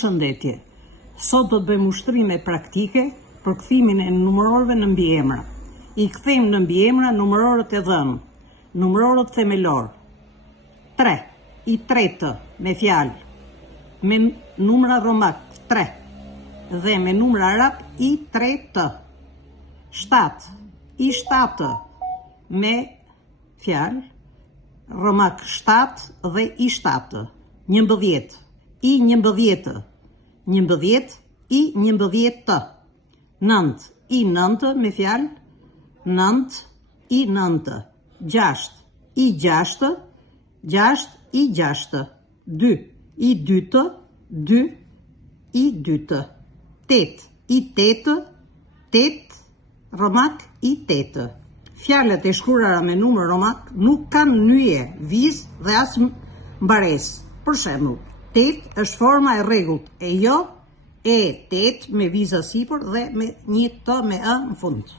Shëndetje. Sot do të bëjmë ushtrime praktike për kthimin e numërorëve në mbiemra. I kthejmë në mbiemra numërorët e dhënë, numërorët themelor. 3, i tretë me fjalë, me numra romak 3 dhe me numra arab i 3. 7, i 7 me fjalë, romak 7 dhe i 7. 11, i 11. 11, i 11. 9, i 9 me fjalë, 9, i 9. 6, i 6, 6, i 6. 2, i 2, 2, i 2. 8, i 8, 8, romak i 8. Fjalët e shkruara me numër romak nuk kanë nyje, vizë dhe as mbaresë. Për shembull, 8 është forma e rregullt, e jo E8 me vizë sipër dhe me një T me ë në fund.